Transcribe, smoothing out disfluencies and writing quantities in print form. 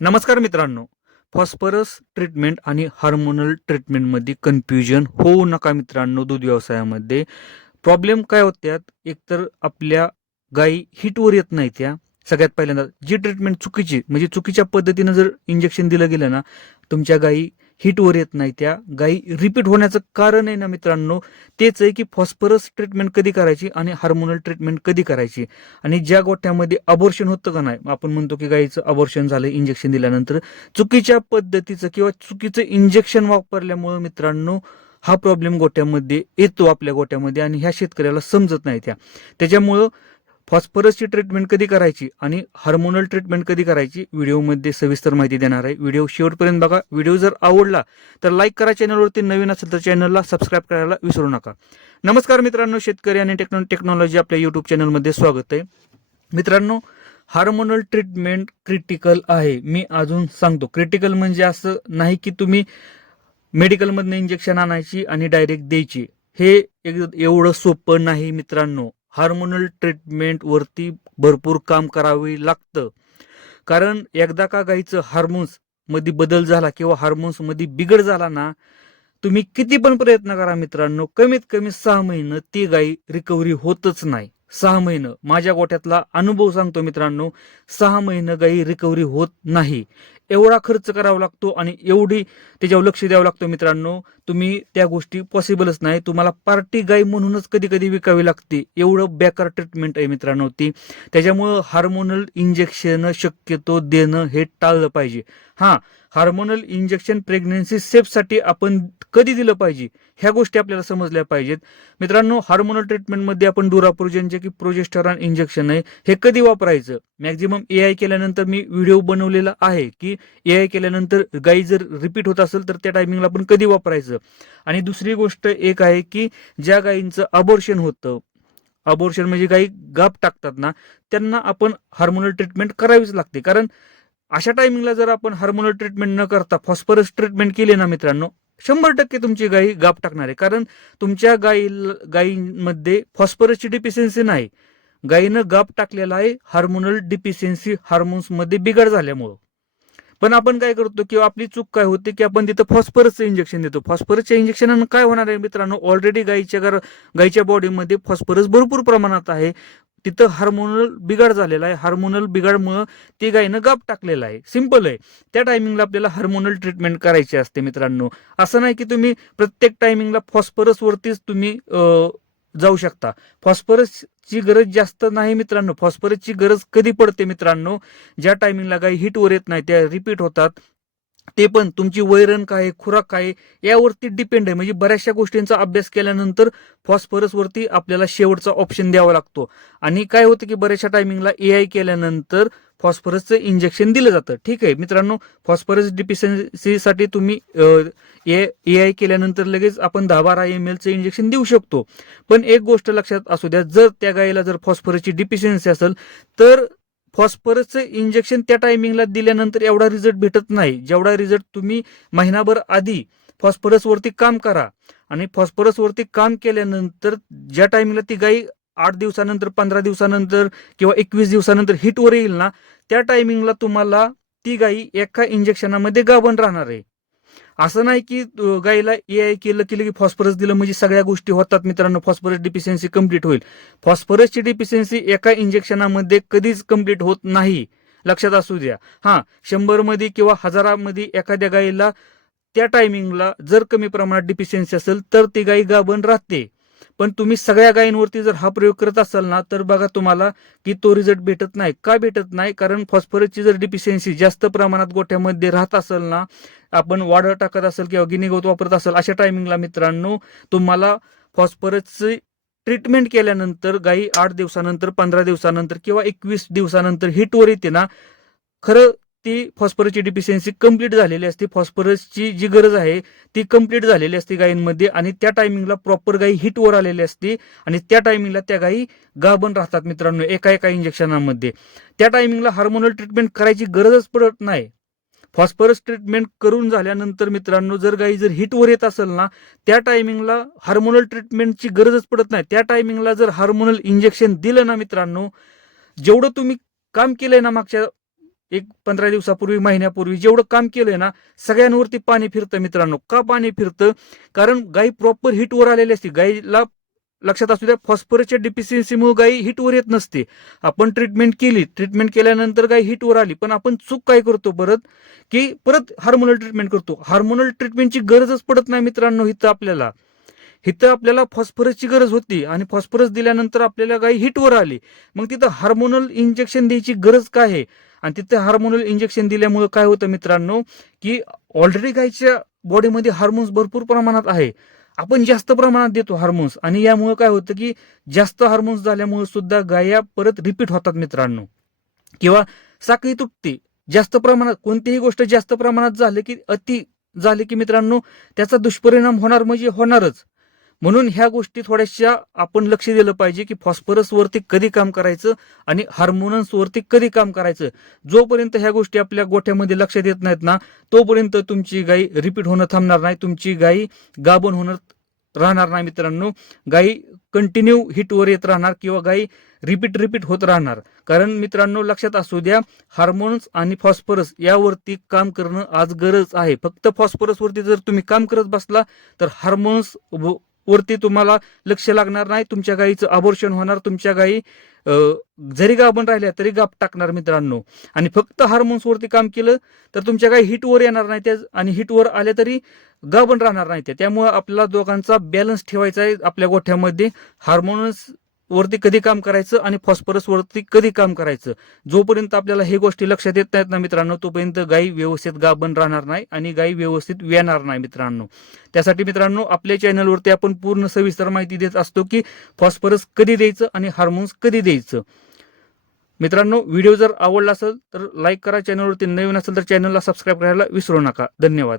नमस्कार मित्रांनो. Phosphorus treatment आणि हार्मोनल ट्रीटमेंटमध्ये कन्फ्युजन होऊ नका मित्रांनो. दूध व्यवसायामध्ये प्रॉब्लेम काय होत्यात, एकतर आपल्या गायी हिटवर येत नाही. त्या सगळ्यात पहिल्यांदा जी ट्रीटमेंट चुकीची म्हणजे चुकीच्या पद्धतीनं जर इंजेक्शन दिलं गेलं ना, तुमच्या गायी हिटवर येत नाही. त्या गायी रिपीट होण्याचं कारण आहे ना मित्रांनो, तेच आहे की फॉस्फरस ट्रीटमेंट कधी करायची आणि हार्मोनल ट्रीटमेंट कधी करायची. आणि ज्या गोठ्यामध्ये अबॉर्शन होतं का नाही, आपण म्हणतो की गायीचं अबॉर्शन झालं इंजेक्शन दिल्यानंतर, चुकीच्या पद्धतीचं किंवा चुकीचं इंजेक्शन वापरल्यामुळे मित्रांनो हा प्रॉब्लेम गोट्यामध्ये येतो आपल्या गोट्यामध्ये आणि ह्या शेतकऱ्याला समजत नाही. त्याच्यामुळं फॉस्फरसची ट्रीटमेंट कधी करायची आणि हार्मोनल ट्रीटमेंट कधी करायची व्हिडिओमध्ये सविस्तर माहिती देणार आहे. व्हिडिओ शेवटपर्यंत बघा. व्हिडिओ जर आवडला तर लाईक करा. चॅनलवरती नवीन असेल तर चॅनलला सबस्क्राईब करायला विसरू नका. नमस्कार मित्रांनो, शेतकरी आणि टेक्नॉलॉजी आपल्या युट्यूब चॅनलमध्ये स्वागत आहे. मित्रांनो, हार्मोनल ट्रीटमेंट क्रिटिकल आहे. मी अजून सांगतो, क्रिटिकल म्हणजे असं नाही की तुम्ही मेडिकलमधनं इंजेक्शन आणायची आणि डायरेक्ट द्यायची. हे एवढं सोपं नाही मित्रांनो. हार्मोनल ट्रीटमेंटवरती भरपूर काम करावे लागतं. कारण एकदा का गाईचं हार्मोन्स मध्ये बदल झाला किंवा हार्मोन्स मध्ये बिघड झाला ना, तुम्ही किती पण प्रयत्न करा मित्रांनो, कमीत कमी 6 महिने ती गाई रिकव्हरी होतच नाही. 6 महिने माझ्या गोठ्यातला अनुभव सांगतो मित्रांनो. 6 महिने गाई रिकव्हरी होत नाही. एवढा खर्च करावा लागतो आणि एवढी त्याच्यावर लक्ष द्यावं लागतं मित्रांनो. तुम्ही त्या गोष्टी पॉसिबलच नाही. तुम्हाला पार्टी गाई म्हणूनच कधी कधी विकावी लागते. एवढं बेकार ट्रीटमेंट आहे मित्रांनो ती. त्याच्यामुळं हार्मोनल इंजेक्शन शक्यतो देणं हे टाळलं पाहिजे. हां, हार्मोनल इंजेक्शन प्रेग्नन्सी सेफसाठी आपण कधी दिलं पाहिजे ह्या गोष्टी आपल्याला समजल्या पाहिजेत. मित्रांनो, हार्मोनल ट्रीटमेंटमध्ये आपण डुराप्रोजेन जे की प्रोजेस्टेरॉन इंजेक्शन आहे हे कधी वापरायचं, मॅक्झिमम एआय केल्यानंतर मी व्हिडिओ बनवलेला आहे की एआय केल्यानंतर गाई जर रिपीट होत असेल तर त्या टायमिंगला आपण कधी वापरायचं. आणि दुसरी गोष्ट एक आहे की ज्या गायींचं अबॉर्शन होतं, अबॉर्शन म्हणजे गाई गाप टाकतात ना, त्यांना आपण हार्मोनल ट्रीटमेंट करावीच लागते. कारण अशा टायमिंगला जर आपण हार्मोनल ट्रीटमेंट न करता फॉस्फरस ट्रीटमेंट केली ना मित्रांनो, 100% तुमची गाई गाप टाकणार आहे. कारण तुमच्या गायींमध्ये फॉस्फरसची डिफिशियन्सी नाही, गायीनं गाप टाकलेला आहे हार्मोनल डिफिशियन्सी, हार्मोन्समध्ये बिघड झाल्यामुळं. पण आपण काय करतो किंवा आपली चूक काय होते की आपण तिथं फॉस्फरसचं इंजेक्शन देतो. फॉस्फरसच्या इंजेक्शनानं काय होणार आहे मित्रांनो, ऑलरेडी गायीच्या बॉडीमध्ये फॉस्फरस भरपूर प्रमाणात आहे. तिथं हार्मोनल बिघाड झालेला आहे. हार्मोनल बिघाडमुळं ती गायीनं गाप टाकलेला आहे. सिंपल आहे. त्या टायमिंगला आपल्याला हार्मोनल ट्रीटमेंट करायची असते मित्रांनो. असं नाही की तुम्ही प्रत्येक टायमिंगला फॉस्फरसवरतीच तुम्ही जाऊ शकता. फॉस्फरसची गरज जास्त नाही मित्रांनो. फॉस्फरसची गरज कधी पडते मित्रांनो, ज्या टायमिंगला गाई हिटवर येत नाही, त्या रिपीट होतात. ते पण तुमची वैरण काय, खुराक काय यावरती डिपेंड आहे. म्हणजे बऱ्याचशा गोष्टींचा अभ्यास केल्यानंतर फॉस्फरसवरती आपल्याला शेवटचा ऑप्शन द्यावा लागतो. आणि काय होतं की बऱ्याचशा टायमिंगला एआय केल्यानंतर फॉस्फरसचं इंजेक्शन दिलं जातं. ठीक आहे मित्रांनो, फॉस्फरस डिफिशियन्सीसाठी तुम्ही एआय केल्यानंतर लगेच आपण 10-12 ml चं इंजेक्शन देऊ शकतो. पण एक गोष्ट लक्षात असू द्या, जर त्या गायीला जर फॉस्फरसची डिफिशियन्सी असेल तर फॉस्फरसचं इंजेक्शन त्या टायमिंगला दिल्यानंतर एवढा रिझल्ट भेटत नाही, जेवढा रिझल्ट तुम्ही महिनाभर आधी फॉस्फरसवरती काम करा. आणि फॉस्फरसवरती काम केल्यानंतर ज्या टायमिंगला ती गाई 8 दिवसानंतर, 15 दिवसानंतर किंवा 21 दिवसानंतर हिटवर येईल ना, त्या टायमिंगला तुम्हाला ती गाई एका इंजेक्शनामध्ये गाभण राहणार आहे. असं नाही की गाईला एआय केलं की फॉस्फरस दिलं म्हणजे सगळ्या गोष्टी होतात मित्रांनो, फॉस्फरस डिफिशियन्सी कंप्लीट होईल. फॉस्फरसची डिफिशियन्सी एका इंजेक्शनामध्ये कधीच कंप्लीट होत नाही, लक्षात असू द्या. हां, 100 मध्ये किंवा 1000 मध्ये एखाद्या गाईला त्या टायमिंगला जर कमी प्रमाणात डिफिशियन्सी असेल तर ती गाई गाभण राहते. पण तुम्ही सगळ्या गायींवरती जर हा प्रयोग करत असाल ना, तर बघा तुम्हाला की तो रिझल्ट भेटत नाही. का भेटत नाही? कारण फॉस्फरसची जर डिफिशियन्सी जास्त प्रमाणात गोठ्यामध्ये राहत असेल ना, आपण वाढ टाकत असेल किंवा गिनी गवत वापरत असेल, अशा टायमिंगला मित्रांनो तुम्हाला फॉस्फरसची ट्रीटमेंट केल्यानंतर गाई 8 दिवसानंतर, 15 दिवसानंतर किंवा 21 दिवसानंतर हिटवर येते ना, खरं ती फॉस्फरसची डिफिशियन्सी कंप्लीट झालेली असते. फॉस्फरसची जी गरज आहे ती कंप्लीट झालेली असते गायींमध्ये आणि त्या टायमिंगला प्रॉपर गाई हिटवर आलेली असते आणि त्या टायमिंगला त्या गाई गाभण राहतात मित्रांनो एका एका इंजेक्शनामध्ये. त्या टायमिंगला हार्मोनल ट्रीटमेंट करायची गरजच पडत नाही. फॉस्फरस ट्रीटमेंट करून झाल्यानंतर मित्रांनो, जर गाई जर हिटवर येत असेल ना, त्या टायमिंगला हार्मोनल ट्रीटमेंटची गरजच पडत नाही. त्या टायमिंगला जर हार्मोनल इंजेक्शन दिलं ना मित्रांनो, जेवढं तुम्ही काम केलंय ना मागच्या एक 15 दिवसापूर्वी, महिन्यापूर्वी जेवढं काम केलंय ना, सगळ्यांवरती पाणी फिरतं मित्रांनो. का पाणी फिरतं? कारण गाई प्रॉपर हिटवर आलेली असते. गाईला लक्षात असू द्या, फॉस्फरसच्या डिफिशियन्सीमुळे गाई हिटवर येत नसते. आपण ट्रीटमेंट केली, ट्रीटमेंट केल्यानंतर गाई हिटवर आली, पण आपण चूक काय करतो परत, की परत हार्मोनल ट्रीटमेंट करतो. हार्मोनल ट्रीटमेंटची गरजच पडत नाही मित्रांनो. इथं आपल्याला फॉस्फरसची गरज होती आणि फॉस्फरस दिल्यानंतर आपल्याला गाई हिटवर आली. मग तिथं हार्मोनल इंजेक्शन द्यायची गरज काय आहे? आणि तिथं हार्मोनल इंजेक्शन दिल्यामुळे काय होतं मित्रांनो, की ऑलरेडी गायच्या बॉडीमध्ये हार्मोन्स भरपूर प्रमाणात आहे. आपण जास्त प्रमाणात देतो हार्मोन्स, आणि यामुळे काय होतं, की जास्त हार्मोन्स झाल्यामुळे सुद्धा गाया परत रिपीट होतात मित्रांनो. किंवा साखळी तुटते. जास्त प्रमाणात कोणतीही गोष्ट जास्त प्रमाणात झाली की अति झाली की मित्रांनो, त्याचा दुष्परिणाम होणार म्हणजे होणारच. म्हणून ह्या गोष्टी थोड्याशा आपण लक्ष दिलं पाहिजे, की फॉस्फरसवरती कधी काम करायचं आणि हार्मोन्सवरती कधी काम करायचं. जोपर्यंत ह्या गोष्टी आपल्या गोठ्यामध्ये लक्षात येत नाहीत ना, तोपर्यंत तुमची गाई रिपीट होणं थांबणार नाही. तुमची गाई गाभण होणं राहणार नाही मित्रांनो. गाई कंटिन्यू हिटवर येत राहणार किंवा गाई रिपीट होत राहणार. कारण मित्रांनो लक्षात असू द्या, हार्मोन्स आणि फॉस्फरस यावरती काम करणं आज गरज आहे. फक्त फॉस्फरसवरती जर तुम्ही काम करत बसला तर हार्मोन्स वरती तुम्हाला लक्ष लागणार नाही. तुमच्या गाईचं अबॉर्शन होणार. तुमच्या गाई जरी गाभण राहिल्या तरी गाप टाकणार मित्रांनो. आणि फक्त हार्मोन्सवरती काम केलं तर तुमच्या गाई हिटवर येणार नाही त्या, आणि हिटवर आल्या तरी गाभण राहणार नाही त्या. त्यामुळे आपला दोघांचा बॅलन्स ठेवायचा आहे आपल्या गोठ्यामध्ये. हार्मोन्स वरती कधी काम करायचं आणि फॉस्फरस वरती कधी काम करायचं. जोपर्यंत आपल्याला हे गोष्टी लक्षात येत नाहीत ना मित्रांनो, तोपर्यंत गाई व्यवस्थित गाभण राहणार नाही आणि गाई व्यवस्थित येणार नाही मित्रांनो. त्यासाठी मित्रांनो आपल्या चॅनलवरती आपण पूर्ण सविस्तर माहिती देत असतो, की फॉस्फरस कधी द्यायचं आणि हार्मोन्स कधी द्यायचं. मित्रांनो व्हिडिओ जर आवडला असेल तर लाईक करा. चॅनलवरती नवीन असेल तर चॅनलला सबस्क्राईब करायला विसरू नका. धन्यवाद.